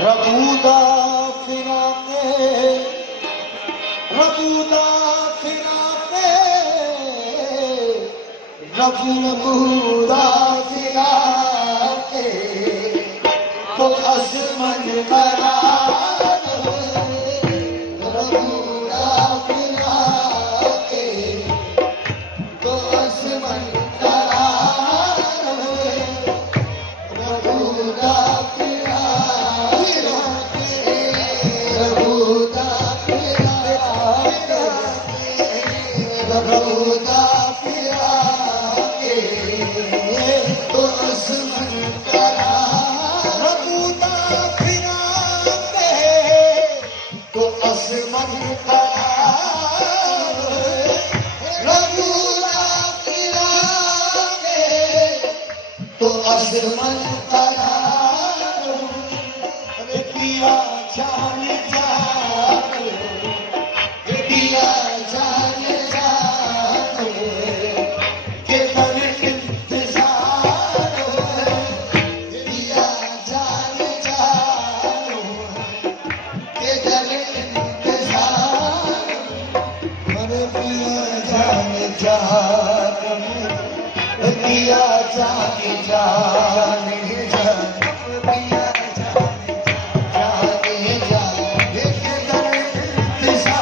रबूदा फिराके रबूदा फिराके रबूदा फिराके तो असमन करा रबूदा फिराके तो असमन करा रबूदा रबूदा फिराके तो असमन करा रबूदा फिराके तो असमन करा रबूदा फिराके तो असमन करा पिया जान जान पिया जान पिया जाने जाने पिया जाने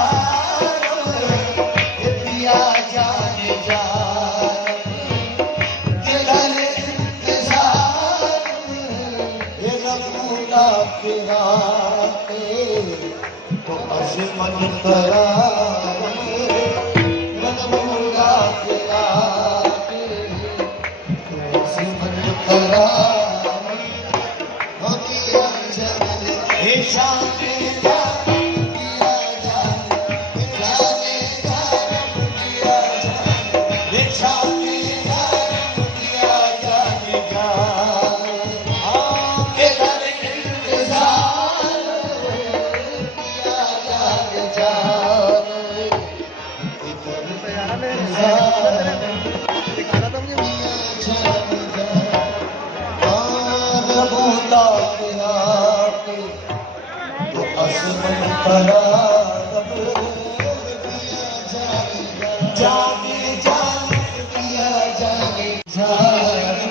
जाने पिया जाने जाने रबूदा फिराके तो असमन करा रबूदा फिराके करा पिया जाने जाने पिया जाने जाने पिया जाने जाने पिया जाने जाने के दर इंतजार पिया जाने जाने इधर रबूदा फिराके तो असमन करा जाने जाने पिया जाने जाने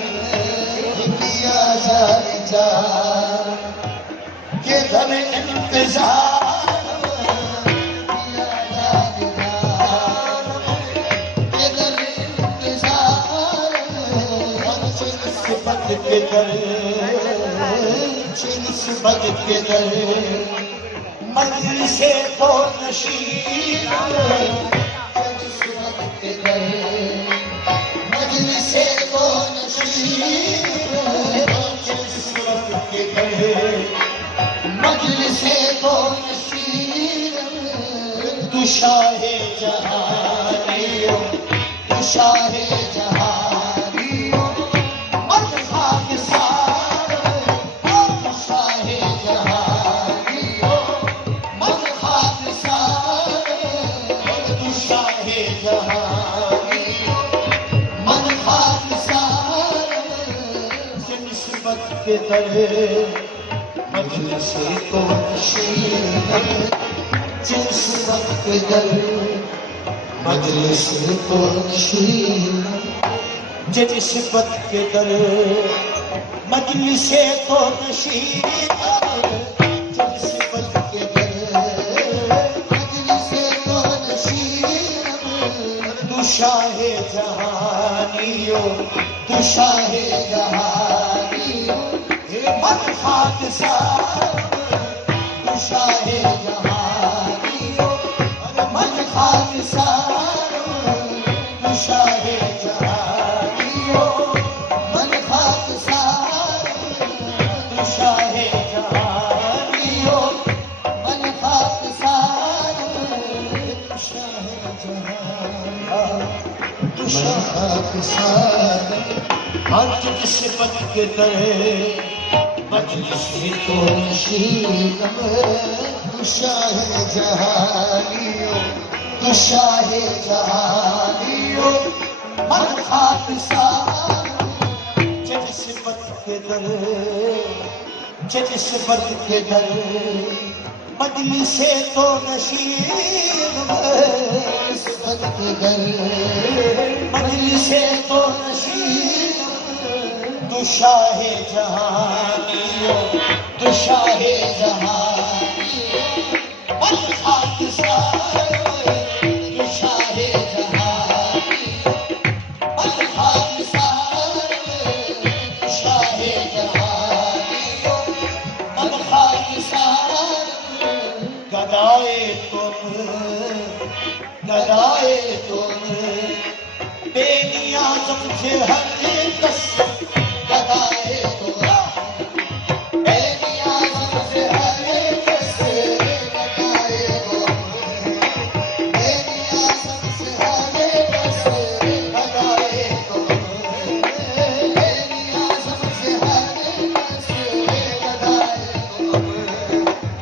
पिया जाने जाने के दर इंतजार पिया जाने जाने के दर इंतजार सिफत के दर निस्बत के दर मजलिसे तो नशीब निस्बत के दर मजलिसे तो नशीब निस्बत के दर मजलिसे तो नशीब तू शाहे जहानियों तू शाहे जहानियों मत खाक के दर मजलिस को नशीब जिस वक्त दर मजलिस को नशीब जिस वक्त के दर मजलिस को नशीब जिस वक्त के दर मजलिस को नशीब तू शाहे जहानियों तू शाहे जहानियों मत खाक तू शाहे जहानियों मत खाक तू शाहे जहानियों मत खाक तू शाहे जहानियों मत खाक तू शाहे जहानियों तू शाहे हर सिफत के तरह मजलिस को नशीब तू शाहे जहानियों तू शाहे जहानियों मन खाक जिस सिफत के दर निस्बत के दर मजलिसे तो नशीब निस्बत के दर मजलिसे तो नशीब तू शाहे जहानियो तू शाहे जहानियो मत खाक सार तू शाहे जहानियो मत खाक सार तू शाहे जहानियो मत खाक सार गदाए तुम बेनियाज़ मुझे हर कस गदाए तुम बेनियाज़ मुझे हर कस गदाए तुम बेनियाज़ मुझे हर कस गदाए तुम बेनियाज़ मुझे हर कस गदाए तुम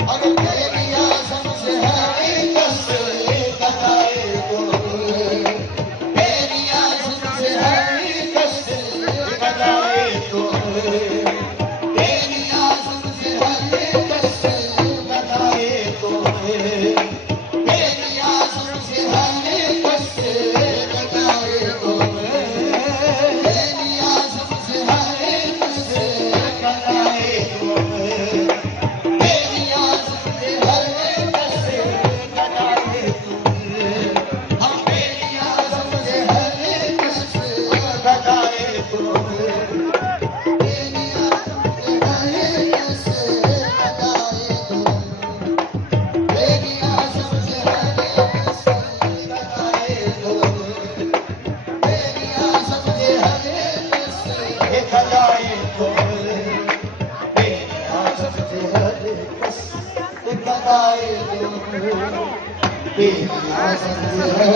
अरे बेनियाज़ मुझे हर कस गदाए तुम बेनियाज़ मुझे हर कस गदाए तुम बेनियाज़ मुझे हर कस गदाए तुम बेनियाज़ मुझे हर कस गदाए तुम बेनियाज़ मुझे हर कस गदाए तुम बेनियाज़ मुझे हर कस गदाए तुम हम बेनियाज़ मुझे हर कस गदाए तुम बेनियाज़ मुझे हर कस गदाए तुम बेनियाज़ मुझे हर कस गदाए तुम बेनियाज़ मुझे हर कस गदाए तुम बेनियाज़ मुझे हर कस गदाए तुम बेनियाज़ मुझे हर कस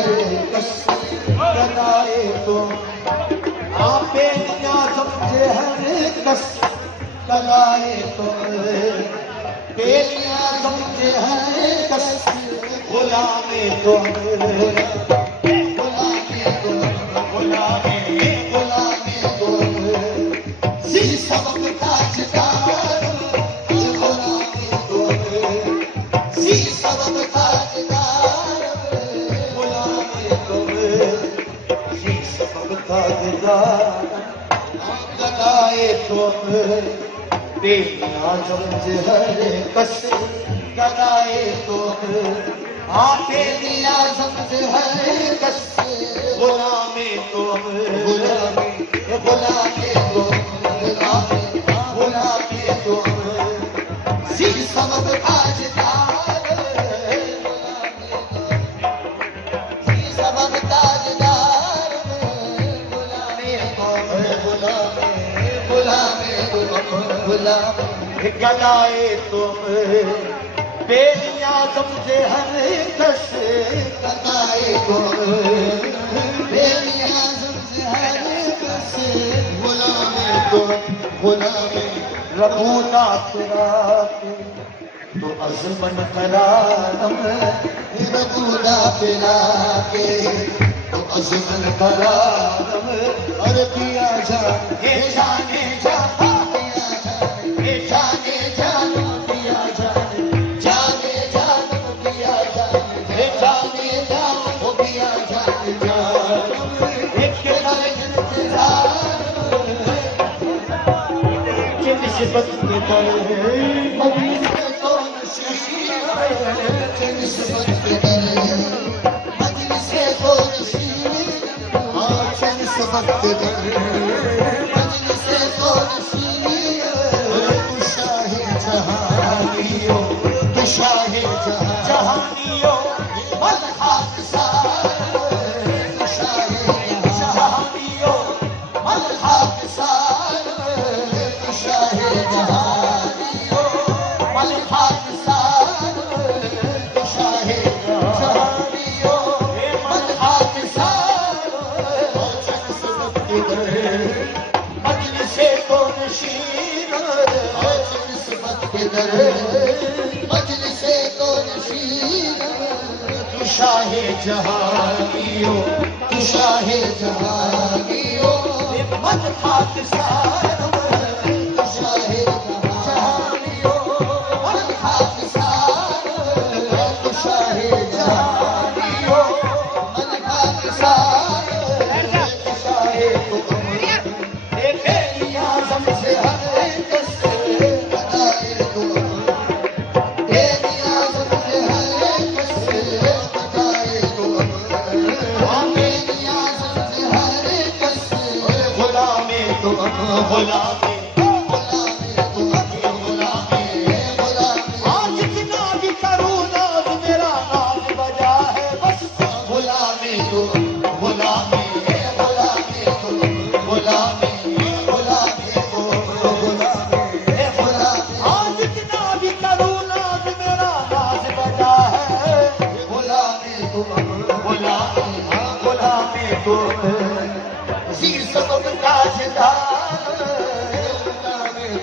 गदाए तुम आप बेनियाज़ मुझे हर कस गदाए तुम बेनियाज़ मुझे हर कस गुलामे तुम गुलामे तुम गुलामे गुलामे तुम सी सबक ताजदार गुलामे तुम सी सबक ताजदार गुलामे तुम सी सबक ताजदार गदाए तुम बेनियाज़ मुझे हर कस गदाए तुम आप बेनियाज़ मुझे हर कस गुलामे तुम गुलामे गुलामे तुम गुलामे गुलामे तुम सी सबक ताजदार सी सबक ताजदार गुलामे गुलामे गुलामे गदाए तुम बेनियाज़ मुझे हर कस गदाए तुम बेनियाज़ मुझे हर कस गुलामे तुम गुलामे रबूना फिराके तो अज़मन करारम रबूना फिराके तो अज़मन करारम अरे पिया जान हे जाने जा हे जाने जान पिया जान जाने जान पिया जान हे जाने जान ओ पिया जान जान एक दर इंतजार निस्बत के दर मजलिसे तो नशीब निस्बत के दर मजलिसे तो नशीब निस्बत के दर मजलिसे तो नशीब तू शाहे जहानियो तू शाहे जहानियो मत खाक सार तू शाहे जहानियो मत खाक सार तू शाहे जहानियो मत खाक सार तू शाहे जहानियो मत खाक सार मजलिसे तो नशीब निस्बत के दर मजलिसे तो नशीब तू शाहे जहानियो तू शाहे जहानियो मत खाक सार तू शाहे जहानियो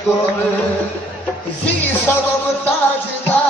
तुम जी सबब ताजदार